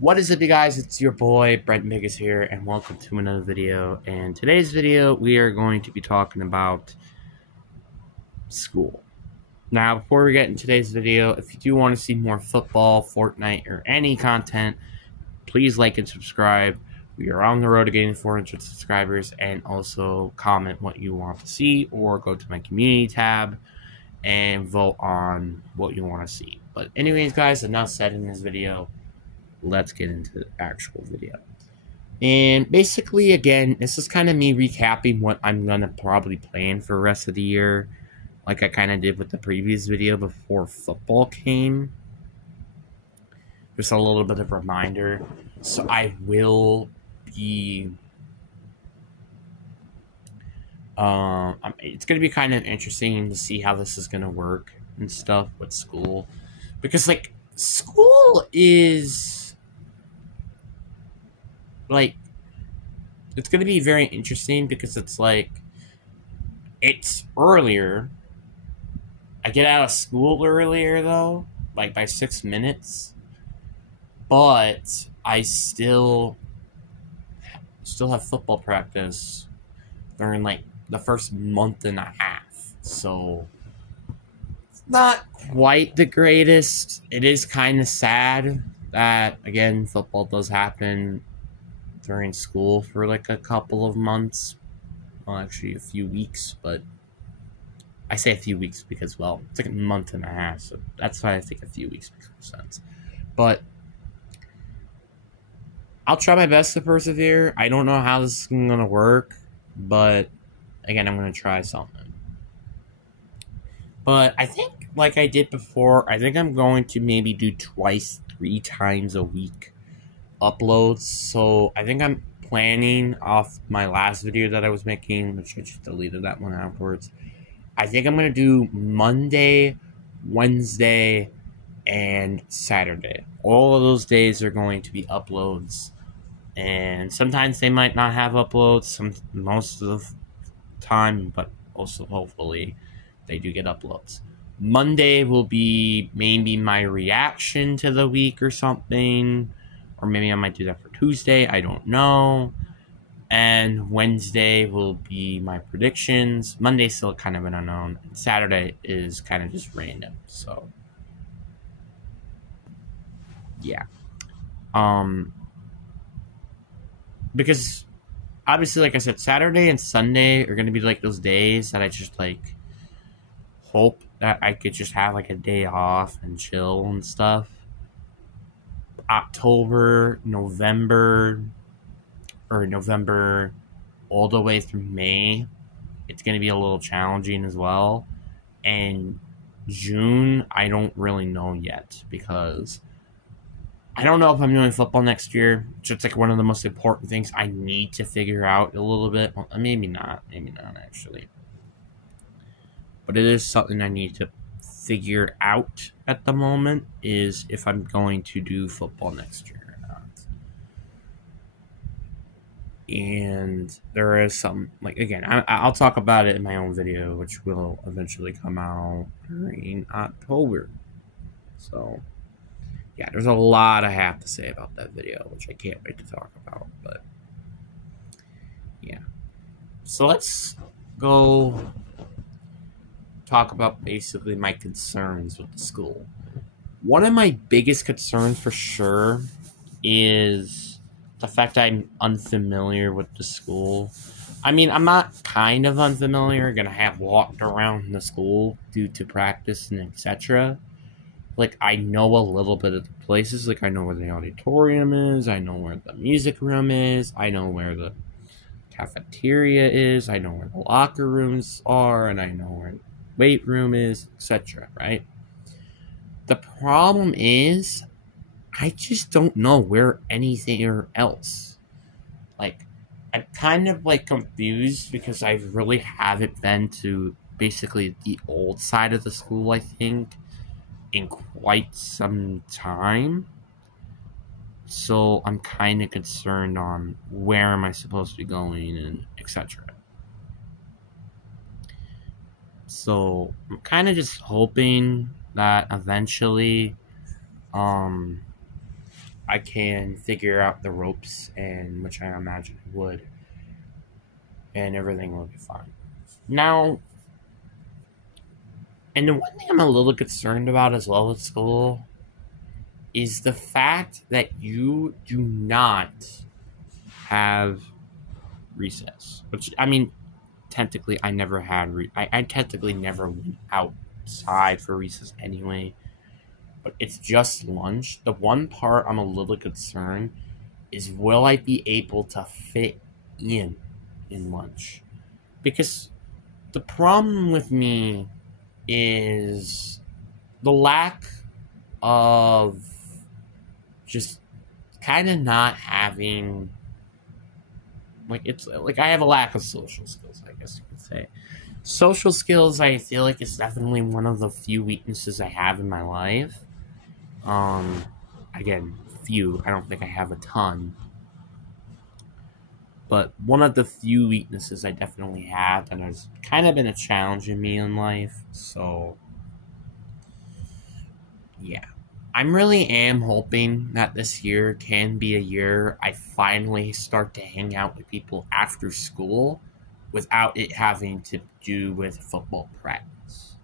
What is up, you guys? It's your boy Brent Vegas here, and welcome to another video. And today's video, we are going to be talking about school. Now, before we get into today's video, if you do want to see more football, Fortnite, or any content, please like and subscribe. We are on the road to getting 400 subscribers, and also comment what you want to see, or go to my community tab and vote on what you want to see. But anyways, guys, enough said in this video. Let's get into the actual video. And basically, again, this is kind of me recapping what I'm going to probably plan for the rest of the year, like I kind of did with the previous video before football came. Just a little bit of a reminder. So I will be... it's going to be kind of interesting to see how this is going to work and stuff with school. Because, like, school is... like, it's going to be very interesting because it's like, it's earlier. I get out of school earlier, though, like by 6 minutes, but I still have football practice during like the first month and a half. So it's not quite the greatest. It is kind of sad that, again, football does happen during school for like a couple of months. Well, actually a few weeks, but I say a few weeks because, well, it's like a month and a half, so that's why I think a few weeks makes more sense. But I'll try my best to persevere. I don't know how this is going to work, but again, I'm going to try something. But I think, like I did before, I think I'm going to maybe do 3 times a week uploads. So I think I'm planning off my last video that I was making, which I just deleted that one afterwards. I think I'm going to do Monday, Wednesday, and Saturday. All of those days are going to be uploads. And sometimes they might not have uploads, most of the time, but also hopefully they do get uploads. Monday will be maybe my reaction to the week or something. Or maybe I might do that for Tuesday. I don't know. And Wednesday will be my predictions. Monday's still kind of an unknown. And Saturday is kind of just random. So, yeah. Because, obviously, like I said, Saturday and Sunday are going to be, like, those days that I just, like, hope that I could just have, like, a day off and chill and stuff. October, November all the way through May, it's going to be a little challenging as well. And June, I don't really know yet because I don't know if I'm doing football next year. It's like one of the most important things I need to figure out a little bit. Well, maybe not actually. But it is something I need to figure out at the moment, is if I'm going to do football next year or not. And there is some, like, again, I'll talk about it in my own video, which will eventually come out during October. So, yeah, there's a lot I have to say about that video, which I can't wait to talk about. But, yeah. So let's go talk about basically my concerns with the school. One of my biggest concerns for sure is the fact I'm unfamiliar with the school. I mean, I'm not kind of unfamiliar. Gonna have walked around the school due to practice and etc. Like, I know a little bit of the places. Like, I know where the auditorium is. I know where the music room is. I know where the cafeteria is. I know where the locker rooms are. And I know where weight room is, etc. Right? The problem is, I just don't know where anything else. Like, I'm kind of like confused because I really haven't been to basically the old side of the school, I think, in quite some time. So I'm kind of concerned on where am I supposed to be going and etc. So I'm kind of just hoping that eventually I I can figure out the ropes, and which I imagine I would, and everything will be fine. Now, and the one thing I'm a little concerned about as well at school is the fact that you do not have recess. Which, I mean, technically, I never had. I technically never went outside for recess anyway. But it's just lunch. The one part I'm a little concerned is, will I be able to fit in lunch? Because the problem with me is the lack of just kind of not having, like, it's like I have a lack of social skills, I guess you could say. Social skills, I feel like, is definitely one of the few weaknesses I have in my life. Again, few. I don't think I have a ton. But one of the few weaknesses I definitely have that has kind of been a challenge in me in life. So, yeah. I really am hoping that this year can be a year I finally start to hang out with people after school without it having to do with football practice.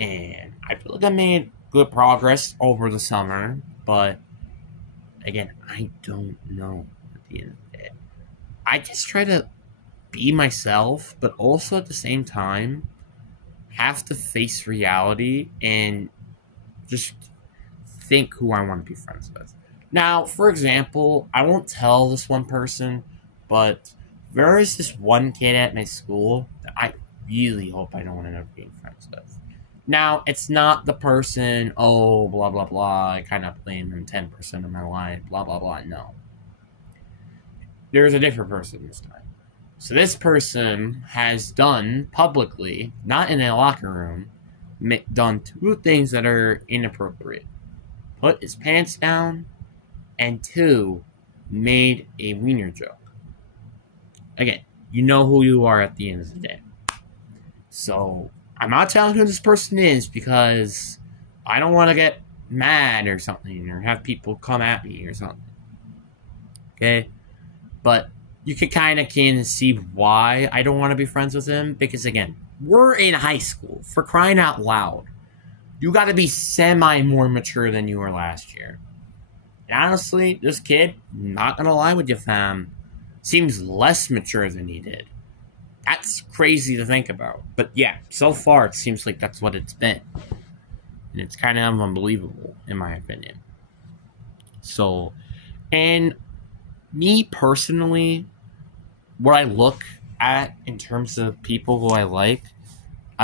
And I feel like I made good progress over the summer, but again, I don't know at the end of the day. I just try to be myself, but also at the same time have to face reality and just think who I want to be friends with. Now, for example, I won't tell this one person, but there is this one kid at my school that I really hope I don't end up being friends with. Now, it's not the person, oh, blah, blah, blah, I kind of blame him 10% of my life, blah, blah, blah. No. There's a different person this time. So this person has done publicly, not in a locker room, done two things that are inappropriate. Put his pants down, and two, made a wiener joke. Again, you know who you are at the end of the day. So, I'm not telling who this person is because I don't want to get mad or something or have people come at me or something. Okay? But you can kind of see why I don't want to be friends with him. Because, again, we're in high school. For crying out loud. You got to be semi more mature than you were last year. And honestly, this kid, not going to lie with you, fam, seems less mature than he did. That's crazy to think about. But yeah, so far it seems like that's what it's been. And it's kind of unbelievable, in my opinion. So, and me personally, what I look at in terms of people who I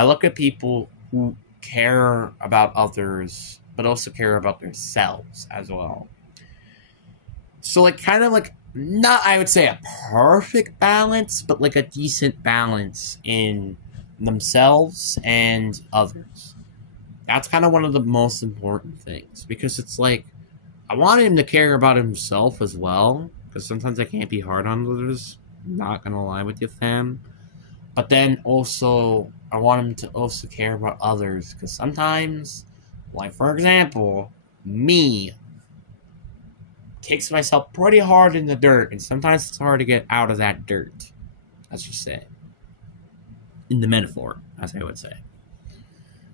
look at people who care about others, but also care about themselves as well. So, like, kind of like, not, I would say, a perfect balance, but like a decent balance in themselves and others. That's kind of one of the most important things, because it's like, I want him to care about himself as well, because sometimes I can't be hard on others, not gonna lie with you, fam. But then also, I want him to also care about others, because sometimes, like for example, me, kicks myself pretty hard in the dirt, and sometimes it's hard to get out of that dirt. Let's just say. In the metaphor, as I would say.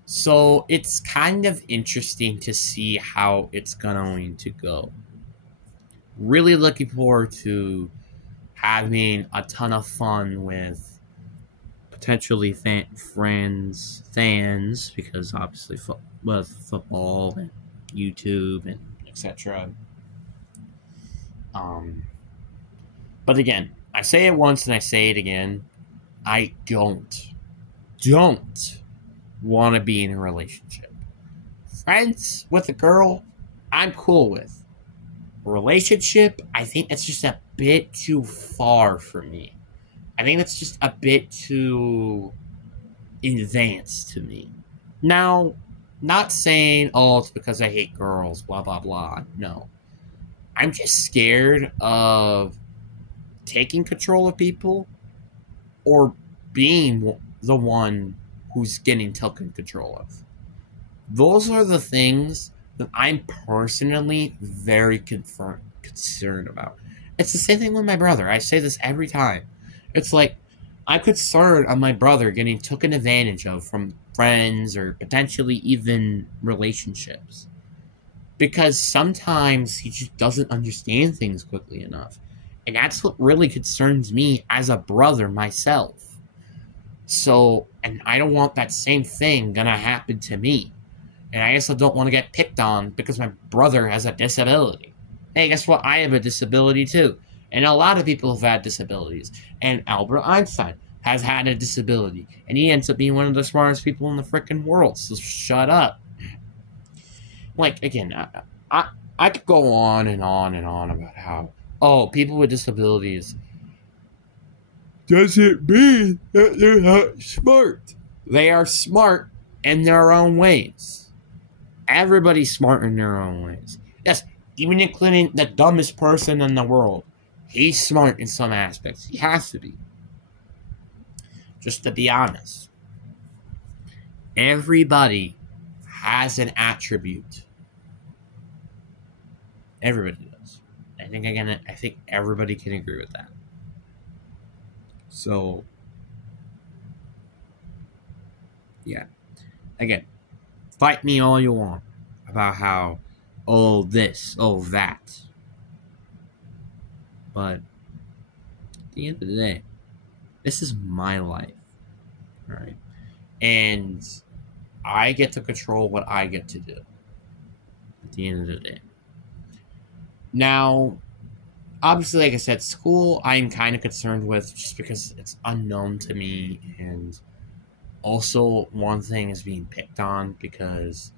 So, it's kind of interesting to see how it's going to go. Really looking forward to having a ton of fun with potentially fans, because obviously with football and YouTube and etc. But again, I say it once and I say it again. I don't want to be in a relationship. Friends with a girl, I'm cool with. A relationship, I think that's just a bit too far for me. I think that's just a bit too advanced to me. Now, not saying, oh, it's because I hate girls, blah, blah, blah. No. I'm just scared of taking control of people or being the one who's getting taken control of. Those are the things that I'm personally very concerned about. It's the same thing with my brother. I say this every time. It's like, I'm concerned of my brother getting taken advantage of from friends or potentially even relationships. Because sometimes he just doesn't understand things quickly enough. And that's what really concerns me as a brother myself. So, and I don't want that same thing gonna happen to me. And I also don't want to get picked on because my brother has a disability. Hey, guess what? I have a disability too. And a lot of people have had disabilities. And Albert Einstein has had a disability. And he ends up being one of the smartest people in the freaking world. So shut up. Like, again, I could go on and on and on about how, oh, people with disabilities doesn't mean that they're not smart. They are smart in their own ways. Everybody's smart in their own ways. Yes, even including the dumbest person in the world. He's smart in some aspects. He has to be. Just to be honest. Everybody has an attribute. Everybody does. I think everybody can agree with that. So, yeah. Again, fight me all you want about how, oh, this, oh, that. But at the end of the day, this is my life, right? And I get to control what I get to do at the end of the day. Now, obviously, like I said, school I'm kind of concerned with just because it's unknown to me, and also one thing is being picked on because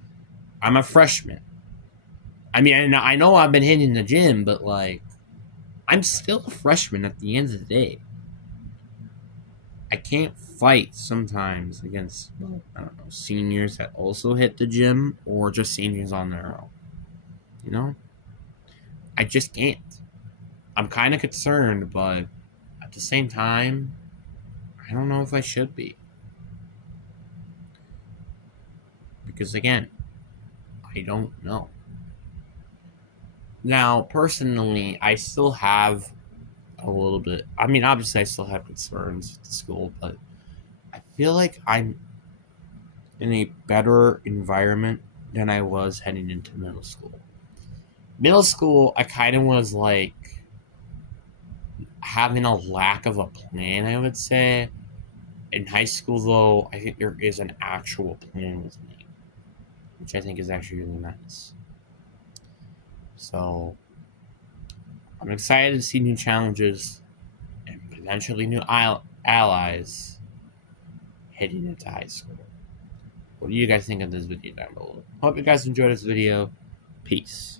I'm a freshman. I mean, I know I've been hitting the gym, but like, I'm still a freshman at the end of the day. I can't fight sometimes against, well, I don't know, seniors that also hit the gym or just seniors on their own. You know? I just can't. I'm kind of concerned, but at the same time, I don't know if I should be. Because again, I don't know. Now, personally, I still have a little bit. I mean, obviously, I still have concerns with the school, but I feel like I'm in a better environment than I was heading into middle school. Middle school, I kind of was like having a lack of a plan, I would say. In high school, though, I think there is an actual plan with me, which I think is actually really nice. So, I'm excited to see new challenges and potentially new allies heading into high school. What do you guys think of this video down below? Hope you guys enjoyed this video. Peace.